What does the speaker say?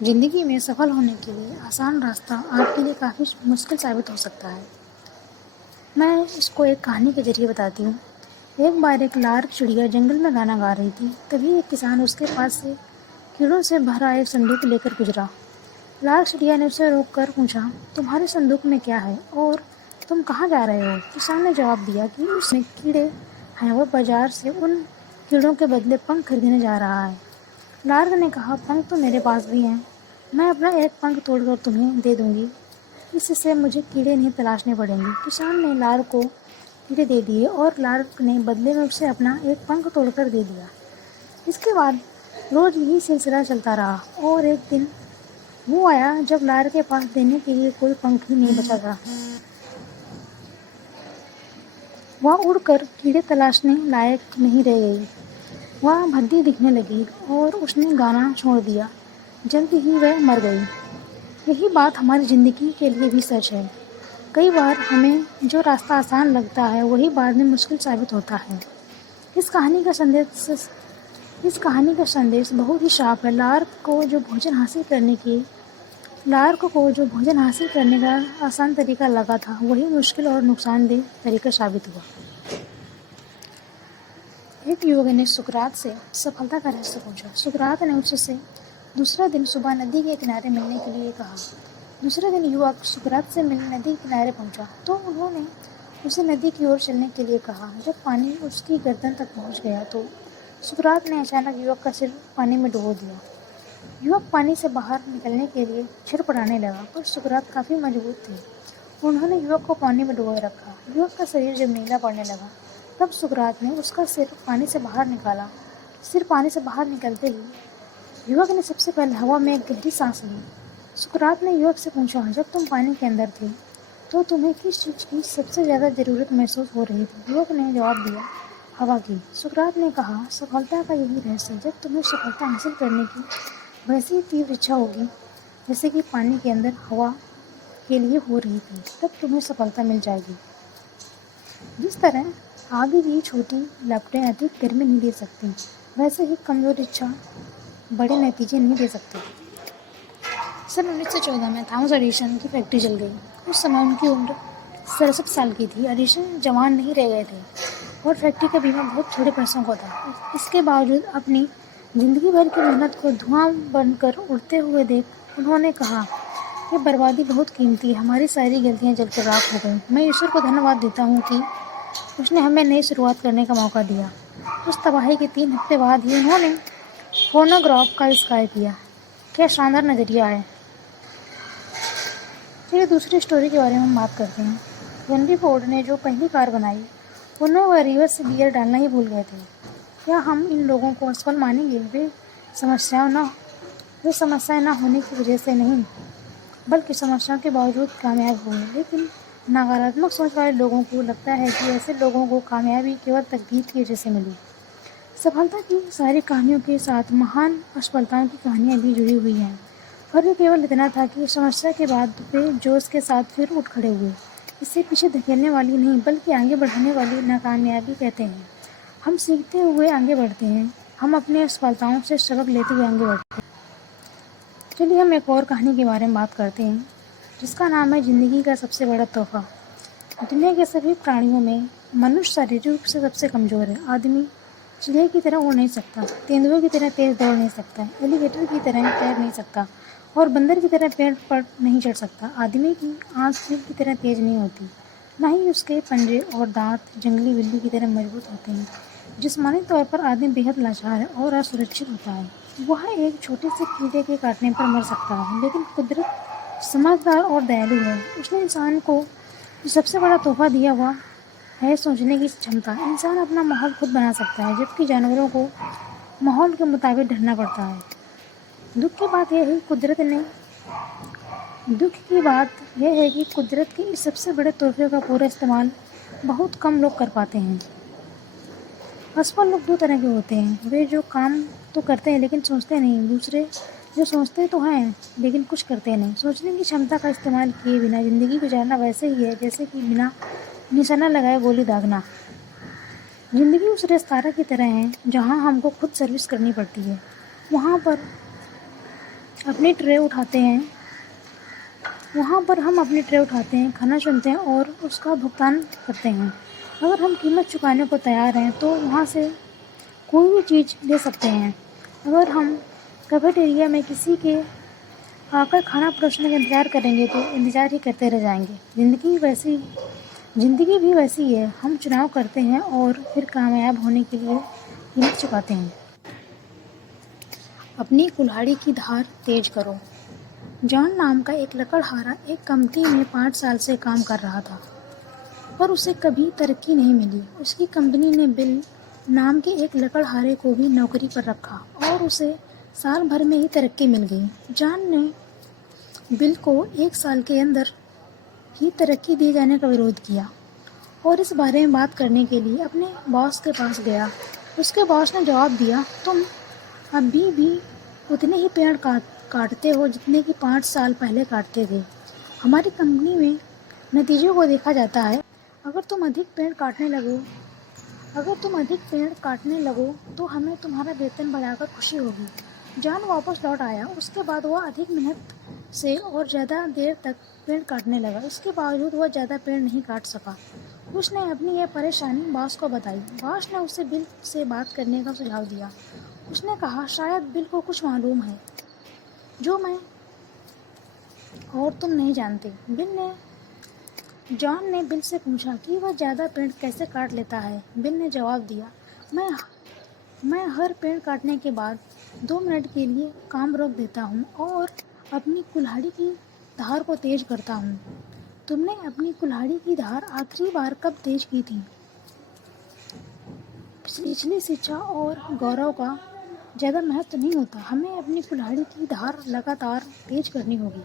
ज़िंदगी में सफल होने के लिए आसान रास्ता आपके लिए काफ़ी मुश्किल साबित हो सकता है। मैं इसको एक कहानी के ज़रिए बताती हूँ। एक बार एक लार चिड़िया जंगल में गाना गा रही थी। तभी एक किसान उसके पास से कीड़ों से भरा एक संदूक लेकर गुजरा। लार चिड़िया ने उसे रोककर पूछा, तुम्हारे संदूक में क्या है और तुम कहाँ जा रहे हो? किसान ने जवाब दिया कि उसमें कीड़े हैं, वो बाजार से उन कीड़ों के बदले पंख खरीदने जा रहा है। लार्क ने कहा, पंख तो मेरे पास भी हैं। मैं अपना एक पंख तोड़कर तुम्हें दे दूंगी। इससे मुझे कीड़े नहीं तलाशने पड़ेंगे। किसान ने लार्क को कीड़े दे दिए और लार्क ने बदले में उसे अपना एक पंख तोड़कर दे दिया। इसके बाद रोज यही सिलसिला चलता रहा और एक दिन वो आया जब लार्क के पास देने के लिए कोई पंख ही नहीं बचा था। वह उड़कर कीड़े तलाशने लायक नहीं रह गई। वह भद्दी दिखने लगी और उसने गाना छोड़ दिया। जल्द ही वह मर गई। यही बात हमारी ज़िंदगी के लिए भी सच है। कई बार हमें जो रास्ता आसान लगता है वही बाद में मुश्किल साबित होता है। इस कहानी का संदेश बहुत ही साफ है। लार्क को जो भोजन हासिल करने का आसान तरीका लगा था वही मुश्किल और नुकसानदेह तरीका साबित हुआ। एक युवक ने सुकरात से सफलता का रहस्य पूछा। सुकरात ने उससे दूसरा दिन सुबह नदी के किनारे मिलने के लिए कहा। दूसरे दिन युवक सुकरात से मिलने नदी के किनारे पहुंचा तो उन्होंने उसे नदी की ओर चलने के लिए कहा। जब पानी उसकी गर्दन तक पहुंच गया तो सुकरात ने अचानक युवक का सिर पानी में डुबो दिया। युवक पानी से बाहर निकलने के लिए छड़पड़ाने लगा, पर सुकरात काफ़ी मजबूत थे। उन्होंने युवक को पानी में डुबोए रखा। युवक का शरीर जब नीला पड़ने लगा तब सुकरात ने उसका सिर पानी से बाहर निकाला। सिर पानी से बाहर निकलते ही युवक ने सबसे पहले हवा में एक गहरी सांस ली। सुकरात ने युवक से पूछा, जब तुम पानी के अंदर थे तो तुम्हें किस चीज़ की सबसे ज़्यादा ज़रूरत महसूस हो रही थी? युवक ने जवाब दिया, हवा की। सुकरात ने कहा, सफलता का यही रहस्य है। जब तुम्हें सफलता हासिल करने की वैसी ही तीव्र इच्छा होगी जैसे कि पानी के अंदर हवा के लिए हो रही थी, तब तुम्हें सफलता मिल जाएगी। जिस तरह आग की छोटी लपटें अधिक गर्मी नहीं दे सकती, वैसे ही कमज़ोर इच्छा बड़े नतीजे नहीं दे सकती। सन 1914 में थॉमस एडिसन की फैक्ट्री जल गई। उस समय उनकी उम्र 67 साल की थी। एडिसन जवान नहीं रह गए थे और फैक्ट्री का बीमा बहुत थोड़े पैसों का था। इसके बावजूद अपनी जिंदगी भर की मेहनत को धुआं बनकर उड़ते हुए देख उन्होंने कहा, ये बर्बादी बहुत कीमती है। हमारी सारी गलतियाँ जलकर राख हो गई। मैं ईश्वर को धन्यवाद देता हूँ कि उसने हमें नई शुरुआत करने का मौका दिया। उस तबाही के 3 हफ्ते बाद ही उन्होंने फोनोग्राफ का आविष्कार किया। क्या शानदार नज़रिया है। चलिए दूसरी स्टोरी के बारे में हम बात करते हैं। हेनरी फोर्ड ने जो पहली कार बनाई उनमें वह रिवर्स गियर डालना ही भूल गए थे। क्या हम इन लोगों को असफल मानेंगे? वे समस्याएं ना होने की वजह से नहीं, बल्कि समस्याओं के बावजूद कामयाब हुए। लेकिन नकारात्मक सोच वाले लोगों को लगता है कि ऐसे लोगों को कामयाबी केवल तकदीर की वजह से मिली। सफलता की सारी कहानियों के साथ महान असफलताओं की कहानियाँ भी जुड़ी हुई हैं। फर्क केवल इतना था कि समस्या के बाद वे जोश के साथ फिर उठ खड़े हुए। इसे पीछे धकेलने वाली नहीं, बल्कि आगे बढ़ाने वाली नाकामयाबी कहते हैं। हम सीखते हुए आगे बढ़ते हैं। हम अपनी असफलताओं से सबक लेते हुए आगे बढ़ते हैं। चलिए हम एक और कहानी के बारे में बात करते हैं, जिसका नाम है ज़िंदगी का सबसे बड़ा तोहफा। दुनिया के सभी प्राणियों में मनुष्य शारीरिक रूप से सबसे कमज़ोर है। आदमी चिड़िया की तरह उड़ नहीं सकता, तेंदुए की तरह तेज दौड़ नहीं सकता, एलिगेटर की तरह तैर नहीं सकता और बंदर की तरह पेड़ पर नहीं चढ़ सकता। आदमी की आँख चील की तरह तेज नहीं होती, न ही उसके पंजे और दांत जंगली बिल्ली की तरह मजबूत होते हैं। जिस्मानी तौर पर आदमी बेहद लाचार है और असुरक्षित होता है। वह एक छोटे से कीड़े के काटने पर मर सकता है, लेकिन कुदरत समझदार और दयालु है। उसने इंसान को जो सबसे बड़ा तोहफा दिया वह है सोचने की क्षमता। इंसान अपना माहौल खुद बना सकता है, जबकि जानवरों को माहौल के मुताबिक ढलना पड़ता है। दुख की बात यह है कि कुदरत के इस सबसे बड़े तोहफे का पूरा इस्तेमाल बहुत कम लोग कर पाते हैं। असफल लोग 2 तरह के होते हैं, वे जो काम तो करते हैं लेकिन सोचते नहीं। दूसरे जो सोचते तो हैं लेकिन कुछ करते नहीं। सोचने की क्षमता का इस्तेमाल किए बिना ज़िंदगी गुजारना वैसे ही है जैसे कि बिना निशाना लगाए गोली दागना। ज़िंदगी उस रेस्तरां की तरह है जहाँ हमको खुद सर्विस करनी पड़ती है। वहाँ पर अपनी ट्रे उठाते हैं वहाँ पर हम अपनी ट्रे उठाते हैं, खाना चुनते हैं और उसका भुगतान करते हैं। अगर हम कीमत चुकाने को तैयार हैं तो वहाँ से कोई भी चीज़ ले सकते हैं। अगर हम कैफेटेरिया में किसी के आकर खाना परोसने का इंतज़ार करेंगे तो इंतज़ार ही करते रह जाएंगे। ज़िंदगी भी वैसी ही है, हम चुनाव करते हैं और फिर कामयाब होने के लिए कीमत चुकाते हैं। अपनी कुल्हाड़ी की धार तेज करो। जॉन नाम का एक लकड़हारा एक कंपनी में 5 साल से काम कर रहा था, पर उसे कभी तरक्की नहीं मिली। उसकी कंपनी ने बिल नाम के एक लकड़हारे को भी नौकरी पर रखा और उसे साल भर में ही तरक्की मिल गई। जॉन ने बिल को 1 साल के अंदर ही तरक्की दिए जाने का विरोध किया और इस बारे में बात करने के लिए अपने बॉस के पास गया। उसके बॉस ने जवाब दिया, तुम अभी भी उतने ही पेड़ काटते हो जितने कि 5 साल पहले काटते थे। हमारी कंपनी में नतीजों को देखा जाता है। अगर तुम अधिक पेड़ काटने लगो तो हमें तुम्हारा वेतन बढ़ाकर खुशी होगी। जॉन वापस लौट आया। उसके बाद वह अधिक मेहनत से और ज़्यादा देर तक पेड़ काटने लगा। इसके बावजूद वह ज़्यादा पेड़ नहीं काट सका। उसने अपनी यह परेशानी बॉस को बताई। बॉस ने उसे बिल से बात करने का सुझाव दिया। उसने कहा, शायद बिल को कुछ मालूम है जो मैं और तुम नहीं जानते। जॉन ने बिल से पूछा कि वह ज़्यादा पेड़ कैसे काट लेता है। बिल ने जवाब दिया, मैं हर पेड़ काटने के बाद 2 मिनट के लिए काम रोक देता हूँ और अपनी कुल्हाड़ी की धार को तेज करता हूँ। तुमने अपनी कुल्हाड़ी की धार आखिरी बार कब तेज की थी? पिछली शिक्षा और गौरव का ज़्यादा महत्व नहीं होता। हमें अपनी कुल्हाड़ी की धार लगातार तेज करनी होगी।